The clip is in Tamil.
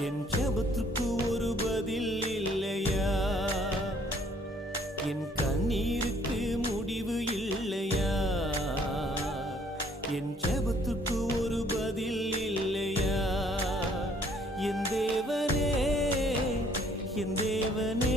என் ஜெபத்துக்கு ஒரு பதில் இல்லையா? என் கண்ணீருக்கு முடிவு இல்லையா? என் ஜெபத்துக்கு ஒரு பதில் இல்லையா? என் தேவனே, என் தேவனே.